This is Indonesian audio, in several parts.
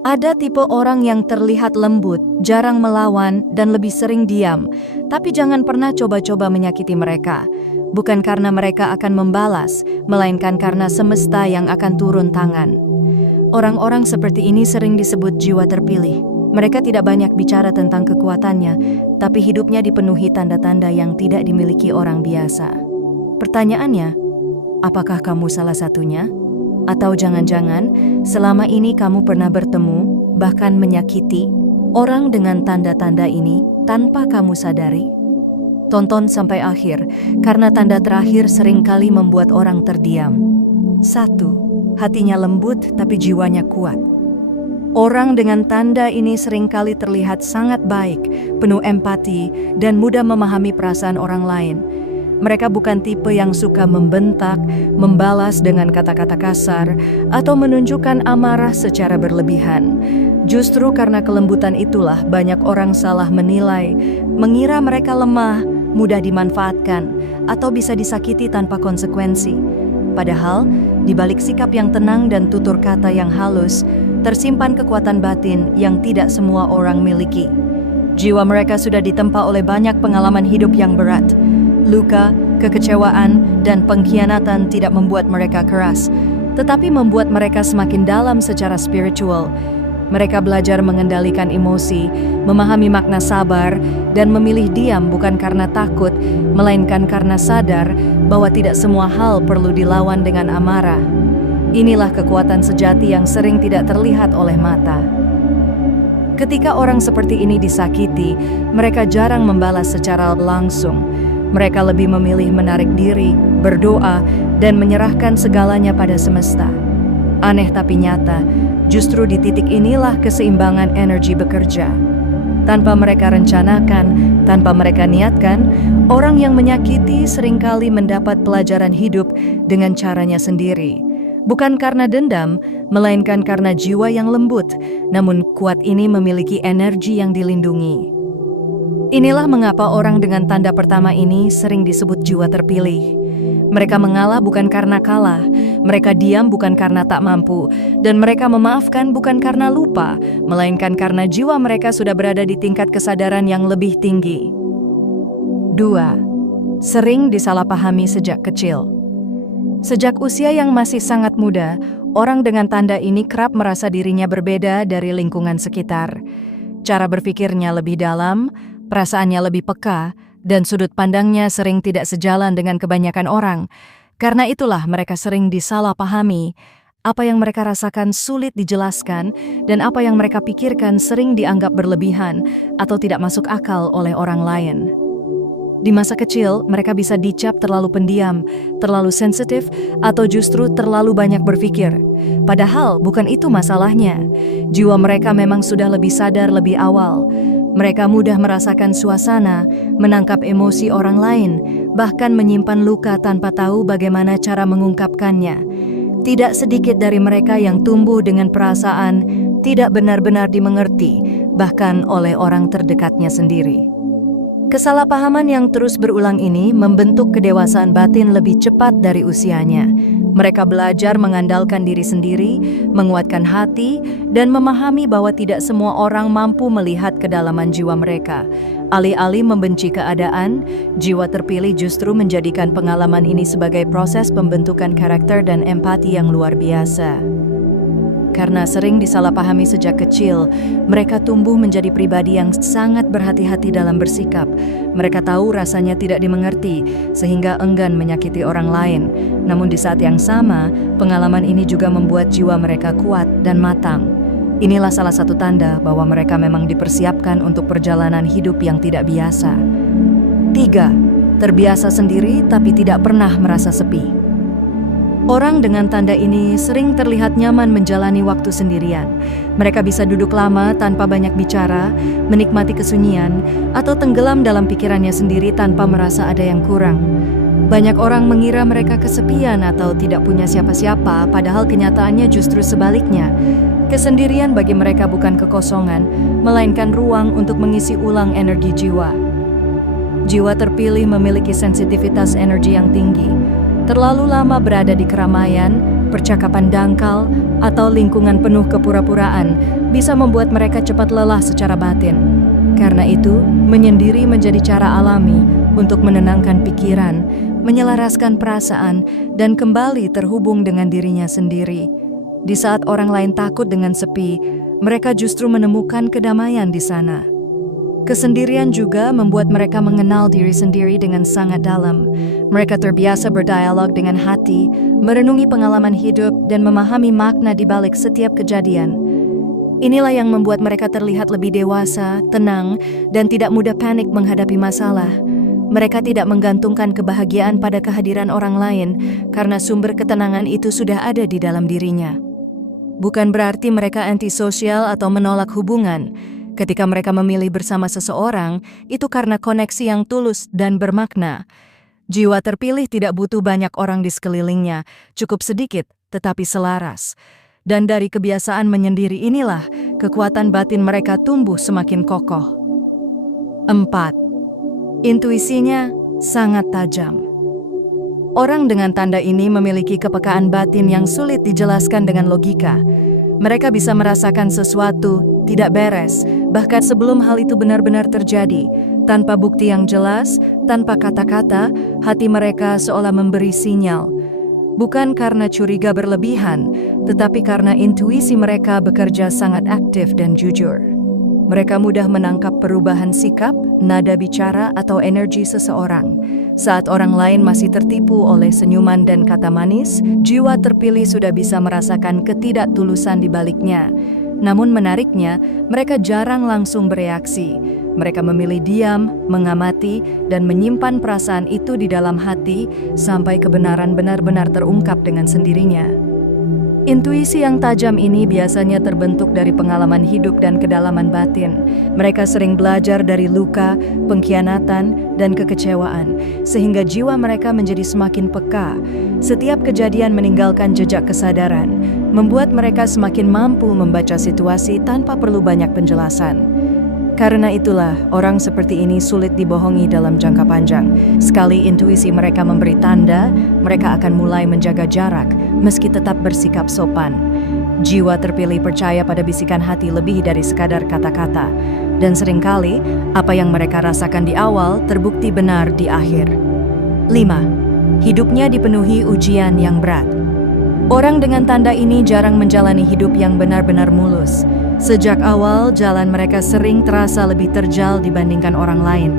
Ada tipe orang yang terlihat lembut, jarang melawan, dan lebih sering diam, tapi jangan pernah coba-coba menyakiti mereka. Bukan karena mereka akan membalas, melainkan karena semesta yang akan turun tangan. Orang-orang seperti ini sering disebut jiwa terpilih. Mereka tidak banyak bicara tentang kekuatannya, tapi hidupnya dipenuhi tanda-tanda yang tidak dimiliki orang biasa. Pertanyaannya, apakah kamu salah satunya? Atau jangan-jangan selama ini kamu pernah bertemu, bahkan menyakiti, orang dengan tanda-tanda ini tanpa kamu sadari? Tonton sampai akhir, karena tanda terakhir seringkali membuat orang terdiam. 1. Hatinya lembut tapi jiwanya kuat. Orang dengan tanda ini seringkali terlihat sangat baik, penuh empati, dan mudah memahami perasaan orang lain. Mereka bukan tipe yang suka membentak, membalas dengan kata-kata kasar, atau menunjukkan amarah secara berlebihan. Justru karena kelembutan itulah banyak orang salah menilai, mengira mereka lemah, mudah dimanfaatkan, atau bisa disakiti tanpa konsekuensi. Padahal, di balik sikap yang tenang dan tutur kata yang halus, tersimpan kekuatan batin yang tidak semua orang miliki. Jiwa mereka sudah ditempa oleh banyak pengalaman hidup yang berat. Luka, kekecewaan, dan pengkhianatan tidak membuat mereka keras, tetapi membuat mereka semakin dalam secara spiritual. Mereka belajar mengendalikan emosi, memahami makna sabar, dan memilih diam bukan karena takut, melainkan karena sadar bahwa tidak semua hal perlu dilawan dengan amarah. Inilah kekuatan sejati yang sering tidak terlihat oleh mata. Ketika orang seperti ini disakiti, mereka jarang membalas secara langsung. Mereka lebih memilih menarik diri, berdoa, dan menyerahkan segalanya pada semesta. Aneh tapi nyata, justru di titik inilah keseimbangan energi bekerja. Tanpa mereka rencanakan, tanpa mereka niatkan, orang yang menyakiti seringkali mendapat pelajaran hidup dengan caranya sendiri. Bukan karena dendam, melainkan karena jiwa yang lembut, namun kuat ini memiliki energi yang dilindungi. Inilah mengapa orang dengan tanda pertama ini sering disebut jiwa terpilih. Mereka mengalah bukan karena kalah, mereka diam bukan karena tak mampu, dan mereka memaafkan bukan karena lupa, melainkan karena jiwa mereka sudah berada di tingkat kesadaran yang lebih tinggi. 2. Sering disalahpahami sejak kecil. Sejak usia yang masih sangat muda, orang dengan tanda ini kerap merasa dirinya berbeda dari lingkungan sekitar. Cara berpikirnya lebih dalam, perasaannya lebih peka, dan sudut pandangnya sering tidak sejalan dengan kebanyakan orang. Karena itulah mereka sering disalahpahami. Apa yang mereka rasakan sulit dijelaskan, dan apa yang mereka pikirkan sering dianggap berlebihan atau tidak masuk akal oleh orang lain. Di masa kecil, mereka bisa dicap terlalu pendiam, terlalu sensitif, atau justru terlalu banyak berpikir. Padahal bukan itu masalahnya. Jiwa mereka memang sudah lebih sadar lebih awal. Mereka mudah merasakan suasana, menangkap emosi orang lain, bahkan menyimpan luka tanpa tahu bagaimana cara mengungkapkannya. Tidak sedikit dari mereka yang tumbuh dengan perasaan tidak benar-benar dimengerti, bahkan oleh orang terdekatnya sendiri. Kesalahpahaman yang terus berulang ini membentuk kedewasaan batin lebih cepat dari usianya. Mereka belajar mengandalkan diri sendiri, menguatkan hati, dan memahami bahwa tidak semua orang mampu melihat kedalaman jiwa mereka. Alih-alih membenci keadaan, jiwa terpilih justru menjadikan pengalaman ini sebagai proses pembentukan karakter dan empati yang luar biasa. Karena sering disalahpahami sejak kecil, mereka tumbuh menjadi pribadi yang sangat berhati-hati dalam bersikap. Mereka tahu rasanya tidak dimengerti, sehingga enggan menyakiti orang lain. Namun di saat yang sama, pengalaman ini juga membuat jiwa mereka kuat dan matang. Inilah salah satu tanda bahwa mereka memang dipersiapkan untuk perjalanan hidup yang tidak biasa. 3. Terbiasa sendiri tapi tidak pernah merasa sepi. Orang dengan tanda ini sering terlihat nyaman menjalani waktu sendirian. Mereka bisa duduk lama tanpa banyak bicara, menikmati kesunyian, atau tenggelam dalam pikirannya sendiri tanpa merasa ada yang kurang. Banyak orang mengira mereka kesepian atau tidak punya siapa-siapa, padahal kenyataannya justru sebaliknya. Kesendirian bagi mereka bukan kekosongan, melainkan ruang untuk mengisi ulang energi jiwa. Jiwa terpilih memiliki sensitivitas energi yang tinggi. Terlalu lama berada di keramaian, percakapan dangkal, atau lingkungan penuh kepura-puraan bisa membuat mereka cepat lelah secara batin. Karena itu, menyendiri menjadi cara alami untuk menenangkan pikiran, menyelaraskan perasaan, dan kembali terhubung dengan dirinya sendiri. Di saat orang lain takut dengan sepi, mereka justru menemukan kedamaian di sana. Kesendirian juga membuat mereka mengenal diri sendiri dengan sangat dalam. Mereka terbiasa berdialog dengan hati, merenungi pengalaman hidup, dan memahami makna di balik setiap kejadian. Inilah yang membuat mereka terlihat lebih dewasa, tenang, dan tidak mudah panik menghadapi masalah. Mereka tidak menggantungkan kebahagiaan pada kehadiran orang lain, karena sumber ketenangan itu sudah ada di dalam dirinya. Bukan berarti mereka antisosial atau menolak hubungan. Ketika mereka memilih bersama seseorang, itu karena koneksi yang tulus dan bermakna. Jiwa terpilih tidak butuh banyak orang di sekelilingnya, cukup sedikit tetapi selaras. Dan dari kebiasaan menyendiri inilah, kekuatan batin mereka tumbuh semakin kokoh. 4. Intuisinya sangat tajam. Orang dengan tanda ini memiliki kepekaan batin yang sulit dijelaskan dengan logika. Mereka bisa merasakan sesuatu tidak beres, bahkan sebelum hal itu benar-benar terjadi. Tanpa bukti yang jelas, tanpa kata-kata, hati mereka seolah memberi sinyal. Bukan karena curiga berlebihan, tetapi karena intuisi mereka bekerja sangat aktif dan jujur. Mereka mudah menangkap perubahan sikap, nada bicara, atau energi seseorang. Saat orang lain masih tertipu oleh senyuman dan kata manis, jiwa terpilih sudah bisa merasakan ketidaktulusan di baliknya. Namun menariknya, mereka jarang langsung bereaksi. Mereka memilih diam, mengamati, dan menyimpan perasaan itu di dalam hati sampai kebenaran benar-benar terungkap dengan sendirinya. Intuisi yang tajam ini biasanya terbentuk dari pengalaman hidup dan kedalaman batin. Mereka sering belajar dari luka, pengkhianatan, dan kekecewaan, sehingga jiwa mereka menjadi semakin peka. Setiap kejadian meninggalkan jejak kesadaran, membuat mereka semakin mampu membaca situasi tanpa perlu banyak penjelasan. Karena itulah, orang seperti ini sulit dibohongi dalam jangka panjang. Sekali intuisi mereka memberi tanda, mereka akan mulai menjaga jarak, meski tetap bersikap sopan. Jiwa terpilih percaya pada bisikan hati lebih dari sekadar kata-kata. Dan seringkali, apa yang mereka rasakan di awal terbukti benar di akhir. 5. Hidupnya dipenuhi ujian yang berat. Orang dengan tanda ini jarang menjalani hidup yang benar-benar mulus. Sejak awal, jalan mereka sering terasa lebih terjal dibandingkan orang lain.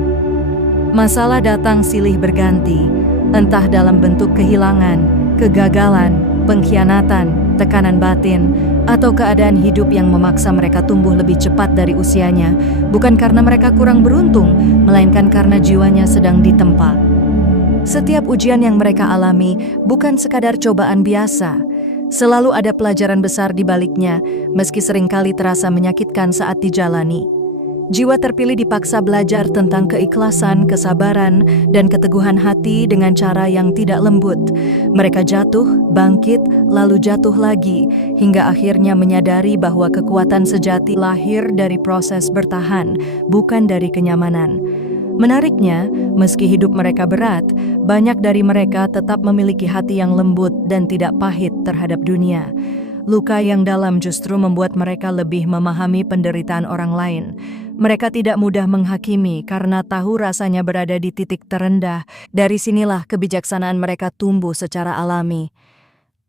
Masalah datang silih berganti, entah dalam bentuk kehilangan, kegagalan, pengkhianatan, tekanan batin, atau keadaan hidup yang memaksa mereka tumbuh lebih cepat dari usianya, bukan karena mereka kurang beruntung, melainkan karena jiwanya sedang ditempa. Setiap ujian yang mereka alami bukan sekadar cobaan biasa. Selalu ada pelajaran besar di baliknya, meski seringkali terasa menyakitkan saat dijalani. Jiwa terpilih dipaksa belajar tentang keikhlasan, kesabaran, dan keteguhan hati dengan cara yang tidak lembut. Mereka jatuh, bangkit, lalu jatuh lagi, hingga akhirnya menyadari bahwa kekuatan sejati lahir dari proses bertahan, bukan dari kenyamanan. Menariknya, meski hidup mereka berat, banyak dari mereka tetap memiliki hati yang lembut dan tidak pahit terhadap dunia. Luka yang dalam justru membuat mereka lebih memahami penderitaan orang lain. Mereka tidak mudah menghakimi karena tahu rasanya berada di titik terendah. Dari sinilah kebijaksanaan mereka tumbuh secara alami.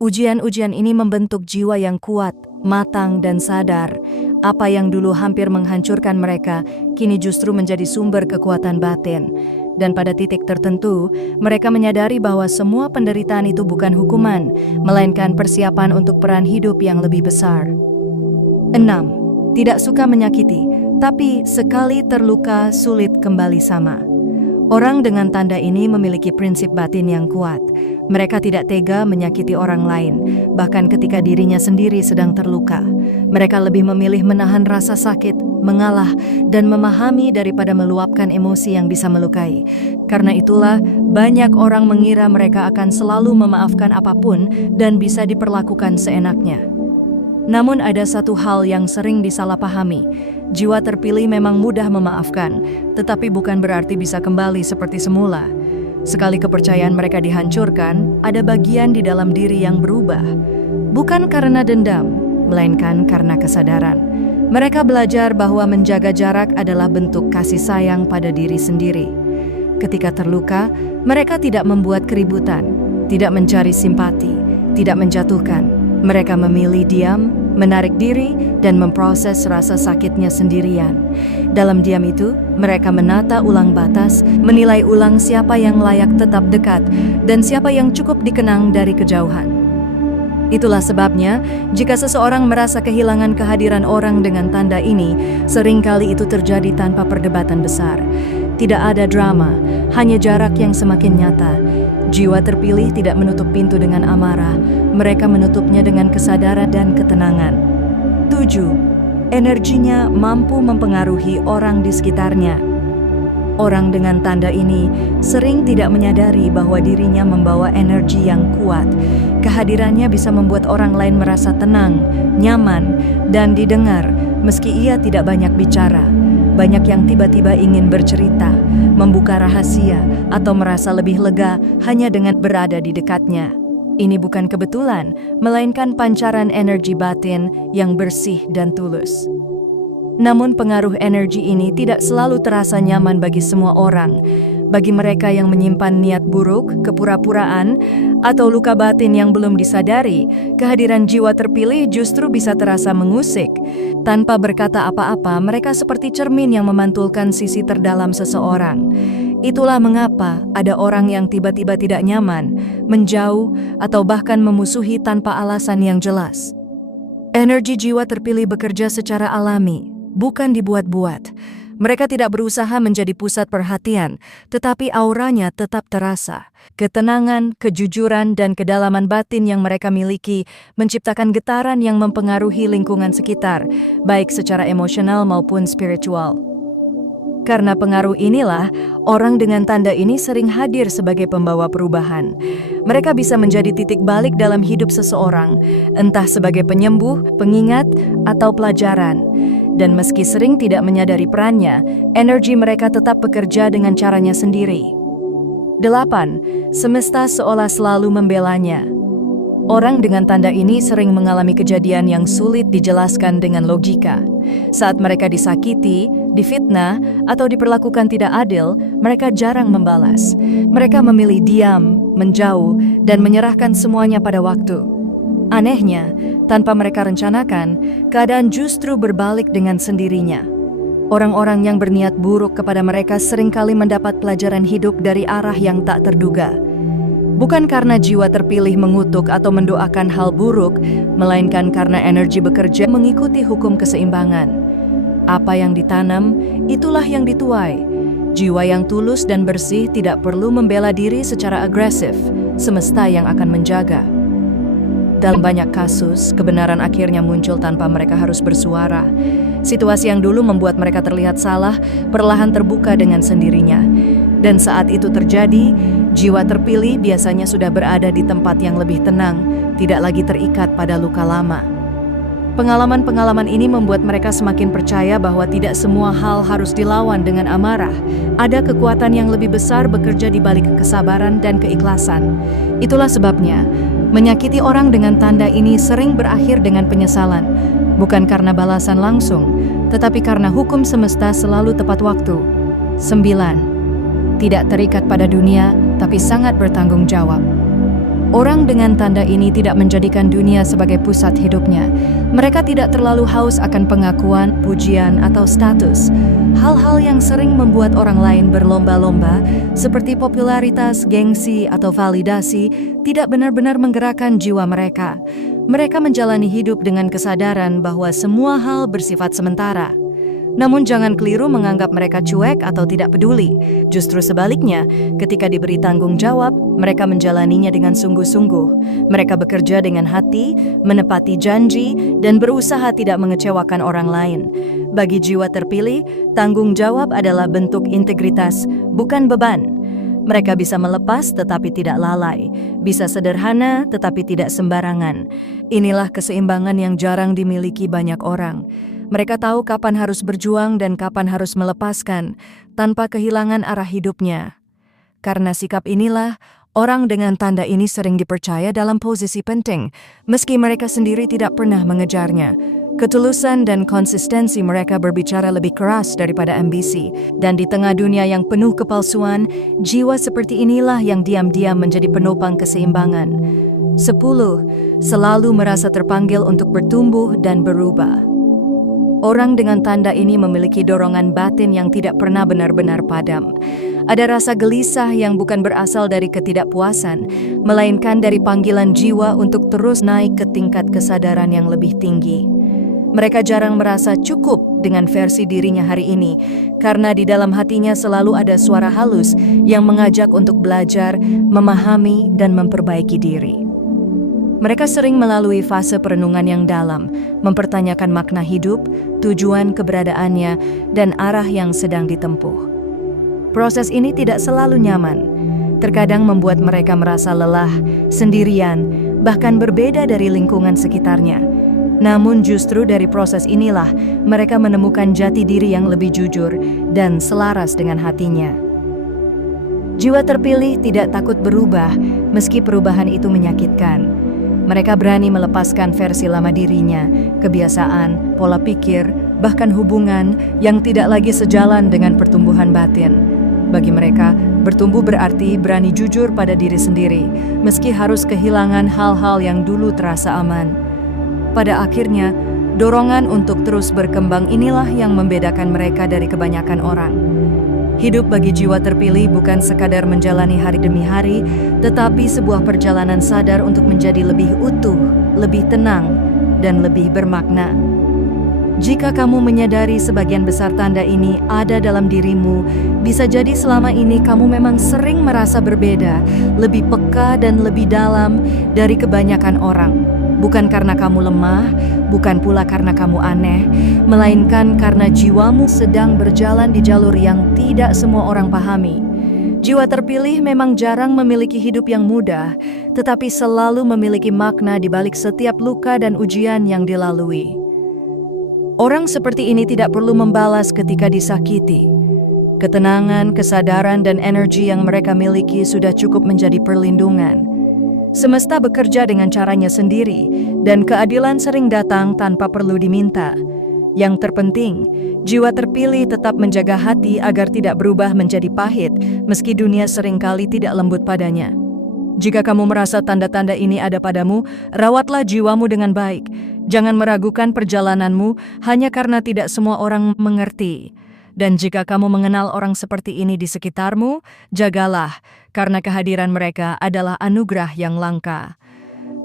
Ujian-ujian ini membentuk jiwa yang kuat, matang, dan sadar. Apa yang dulu hampir menghancurkan mereka, kini justru menjadi sumber kekuatan batin. Dan pada titik tertentu, mereka menyadari bahwa semua penderitaan itu bukan hukuman, melainkan persiapan untuk peran hidup yang lebih besar. 6. Tidak suka menyakiti, tapi sekali terluka sulit kembali sama. Orang dengan tanda ini memiliki prinsip batin yang kuat. Mereka tidak tega menyakiti orang lain, bahkan ketika dirinya sendiri sedang terluka. Mereka lebih memilih menahan rasa sakit, mengalah, dan memahami daripada meluapkan emosi yang bisa melukai. Karena itulah, banyak orang mengira mereka akan selalu memaafkan apapun dan bisa diperlakukan seenaknya. Namun ada satu hal yang sering disalahpahami. Jiwa terpilih memang mudah memaafkan, tetapi bukan berarti bisa kembali seperti semula. Sekali kepercayaan mereka dihancurkan, ada bagian di dalam diri yang berubah. Bukan karena dendam, melainkan karena kesadaran. Mereka belajar bahwa menjaga jarak adalah bentuk kasih sayang pada diri sendiri. Ketika terluka, mereka tidak membuat keributan, tidak mencari simpati, tidak menjatuhkan. Mereka memilih diam, menarik diri, dan memproses rasa sakitnya sendirian. Dalam diam itu, mereka menata ulang batas, menilai ulang siapa yang layak tetap dekat, dan siapa yang cukup dikenang dari kejauhan. Itulah sebabnya, jika seseorang merasa kehilangan kehadiran orang dengan tanda ini, seringkali itu terjadi tanpa perdebatan besar. Tidak ada drama, hanya jarak yang semakin nyata. Jiwa terpilih tidak menutup pintu dengan amarah, mereka menutupnya dengan kesadaran dan ketenangan. 7. Energinya mampu mempengaruhi orang di sekitarnya. Orang dengan tanda ini sering tidak menyadari bahwa dirinya membawa energi yang kuat. Kehadirannya bisa membuat orang lain merasa tenang, nyaman, dan didengar meski ia tidak banyak bicara. Banyak yang tiba-tiba ingin bercerita, membuka rahasia, atau merasa lebih lega hanya dengan berada di dekatnya. Ini bukan kebetulan, melainkan pancaran energi batin yang bersih dan tulus. Namun pengaruh energi ini tidak selalu terasa nyaman bagi semua orang. Bagi mereka yang menyimpan niat buruk, kepura-puraan, atau luka batin yang belum disadari, kehadiran jiwa terpilih justru bisa terasa mengusik. Tanpa berkata apa-apa, mereka seperti cermin yang memantulkan sisi terdalam seseorang. Itulah mengapa ada orang yang tiba-tiba tidak nyaman, menjauh, atau bahkan memusuhi tanpa alasan yang jelas. Energi jiwa terpilih bekerja secara alami, bukan dibuat-buat. Mereka tidak berusaha menjadi pusat perhatian, tetapi auranya tetap terasa. Ketenangan, kejujuran, dan kedalaman batin yang mereka miliki menciptakan getaran yang mempengaruhi lingkungan sekitar, baik secara emosional maupun spiritual. Karena pengaruh inilah, orang dengan tanda ini sering hadir sebagai pembawa perubahan. Mereka bisa menjadi titik balik dalam hidup seseorang, entah sebagai penyembuh, pengingat, atau pelajaran. Dan meski sering tidak menyadari perannya, energi mereka tetap bekerja dengan caranya sendiri. 8. Semesta seolah selalu membelanya. Orang dengan tanda ini sering mengalami kejadian yang sulit dijelaskan dengan logika. Saat mereka disakiti, difitnah, atau diperlakukan tidak adil, mereka jarang membalas. Mereka memilih diam, menjauh, dan menyerahkan semuanya pada waktu. Anehnya, tanpa mereka rencanakan, keadaan justru berbalik dengan sendirinya. Orang-orang yang berniat buruk kepada mereka seringkali mendapat pelajaran hidup dari arah yang tak terduga. Bukan karena jiwa terpilih mengutuk atau mendoakan hal buruk, melainkan karena energi bekerja mengikuti hukum keseimbangan. Apa yang ditanam, itulah yang dituai. Jiwa yang tulus dan bersih tidak perlu membela diri secara agresif, semesta yang akan menjaga. Dalam banyak kasus, kebenaran akhirnya muncul tanpa mereka harus bersuara. Situasi yang dulu membuat mereka terlihat salah, perlahan terbuka dengan sendirinya. Dan saat itu terjadi, jiwa terpilih biasanya sudah berada di tempat yang lebih tenang, tidak lagi terikat pada luka lama. Pengalaman-pengalaman ini membuat mereka semakin percaya bahwa tidak semua hal harus dilawan dengan amarah. Ada kekuatan yang lebih besar bekerja di balik kesabaran dan keikhlasan. Itulah sebabnya, menyakiti orang dengan tanda ini sering berakhir dengan penyesalan. Bukan karena balasan langsung, tetapi karena hukum semesta selalu tepat waktu. 9. Tidak terikat pada dunia, tapi sangat bertanggung jawab. Orang dengan tanda ini tidak menjadikan dunia sebagai pusat hidupnya. Mereka tidak terlalu haus akan pengakuan, pujian, atau status. Hal-hal yang sering membuat orang lain berlomba-lomba, seperti popularitas, gengsi, atau validasi, tidak benar-benar menggerakkan jiwa mereka. Mereka menjalani hidup dengan kesadaran bahwa semua hal bersifat sementara. Namun jangan keliru menganggap mereka cuek atau tidak peduli. Justru sebaliknya, ketika diberi tanggung jawab, mereka menjalaninya dengan sungguh-sungguh. Mereka bekerja dengan hati, menepati janji, dan berusaha tidak mengecewakan orang lain. Bagi jiwa terpilih, tanggung jawab adalah bentuk integritas, bukan beban. Mereka bisa melepas tetapi tidak lalai, bisa sederhana tetapi tidak sembarangan. Inilah keseimbangan yang jarang dimiliki banyak orang. Mereka tahu kapan harus berjuang dan kapan harus melepaskan, tanpa kehilangan arah hidupnya. Karena sikap inilah, orang dengan tanda ini sering dipercaya dalam posisi penting, meski mereka sendiri tidak pernah mengejarnya. Ketulusan dan konsistensi mereka berbicara lebih keras daripada ambisi, dan di tengah dunia yang penuh kepalsuan, jiwa seperti inilah yang diam-diam menjadi penopang keseimbangan. 10. Selalu merasa terpanggil untuk bertumbuh dan berubah. Orang dengan tanda ini memiliki dorongan batin yang tidak pernah benar-benar padam. Ada rasa gelisah yang bukan berasal dari ketidakpuasan, melainkan dari panggilan jiwa untuk terus naik ke tingkat kesadaran yang lebih tinggi. Mereka jarang merasa cukup dengan versi dirinya hari ini, karena di dalam hatinya selalu ada suara halus yang mengajak untuk belajar, memahami, dan memperbaiki diri. Mereka sering melalui fase perenungan yang dalam, mempertanyakan makna hidup, tujuan keberadaannya, dan arah yang sedang ditempuh. Proses ini tidak selalu nyaman. Terkadang membuat mereka merasa lelah, sendirian, bahkan berbeda dari lingkungan sekitarnya. Namun justru dari proses inilah mereka menemukan jati diri yang lebih jujur dan selaras dengan hatinya. Jiwa terpilih tidak takut berubah meski perubahan itu menyakitkan. Mereka berani melepaskan versi lama dirinya, kebiasaan, pola pikir, bahkan hubungan yang tidak lagi sejalan dengan pertumbuhan batin. Bagi mereka, bertumbuh berarti berani jujur pada diri sendiri, meski harus kehilangan hal-hal yang dulu terasa aman. Pada akhirnya, dorongan untuk terus berkembang inilah yang membedakan mereka dari kebanyakan orang. Hidup bagi jiwa terpilih bukan sekadar menjalani hari demi hari, tetapi sebuah perjalanan sadar untuk menjadi lebih utuh, lebih tenang, dan lebih bermakna. Jika kamu menyadari sebagian besar tanda ini ada dalam dirimu, bisa jadi selama ini kamu memang sering merasa berbeda, lebih peka dan lebih dalam dari kebanyakan orang. Bukan karena kamu lemah, bukan pula karena kamu aneh, melainkan karena jiwamu sedang berjalan di jalur yang tidak semua orang pahami. Jiwa terpilih memang jarang memiliki hidup yang mudah, tetapi selalu memiliki makna di balik setiap luka dan ujian yang dilalui. Orang seperti ini tidak perlu membalas ketika disakiti. Ketenangan, kesadaran, dan energi yang mereka miliki sudah cukup menjadi perlindungan. Semesta bekerja dengan caranya sendiri, dan keadilan sering datang tanpa perlu diminta. Yang terpenting, jiwa terpilih tetap menjaga hati agar tidak berubah menjadi pahit, meski dunia seringkali tidak lembut padanya. Jika kamu merasa tanda-tanda ini ada padamu, rawatlah jiwamu dengan baik. Jangan meragukan perjalananmu hanya karena tidak semua orang mengerti. Dan jika kamu mengenal orang seperti ini di sekitarmu, jagalah, karena kehadiran mereka adalah anugerah yang langka.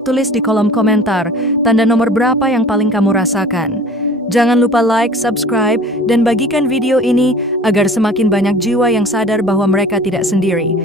Tulis di kolom komentar, tanda nomor berapa yang paling kamu rasakan. Jangan lupa like, subscribe, dan bagikan video ini agar semakin banyak jiwa yang sadar bahwa mereka tidak sendiri.